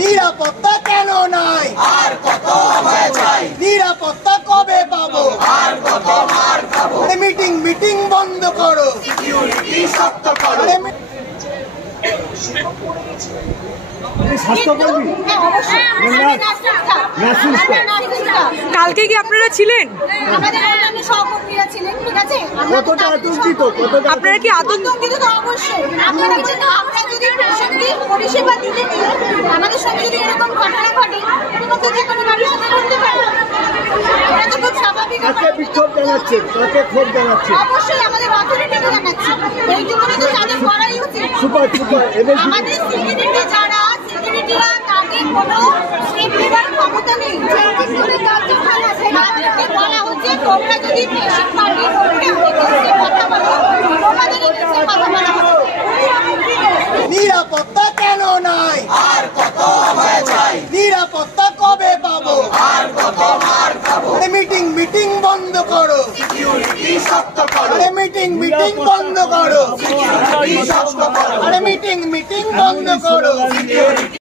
নিরাপত্তা কেন নাই? আর কত আমায় চাই? নিরাপত্তা কবে পাবো? আর কত মার খাবো? মিটিং মিটিং বন্ধ করো, সিকিউরিটি শক্ত করো। কালকে কি আপনারা ছিলেন? কতটা আতঙ্কিত? আপনারা কি আতঙ্কিত? অবশ্যই আপনারা কিন্তু আমরা যদি পরিষেবা দিতে গিয়ে আমাদের সঙ্গে যদি এরকম ঘটনা ঘটে তখন তো যে কোনো মানুষ সাথে করতে পারে। এটা তো খুব স্বাভাবিক। কাকে বিক্ষোভ জানাচ্ছে? কাকে ক্ষোভ জানাচ্ছে? অবশ্যই আমাদের অথরিটিকে জানাচ্ছি। এইটুকুনি তো তাদের করাই উচিত। সুপার সুপার এদের আমাদের সিকিউরিটি যারা সিকিউরিটিরা তাদের কোনো স্টেপ নেবার ক্ষমতা নেই। তাদেরকে বলা হচ্ছে তোমরা যদি পেশেন্ট পার্টির পক্ষে কথা বলো তোমাদের এগেইনস্টে কথা বলা হবে। নিরাপত্তা কেন নাই? আর কত আমায় চাই? নিরাপত্তা কবে পাবো? আর কত মার খাবো? মিটিং মিটিং বন্ধ করো, সিকিউরিটি শক্ত করো। মিটিং মিটিং বন্ধ করো, সিকিউরিটি শক্ত করো। মিটিং মিটিং বন্ধ করো।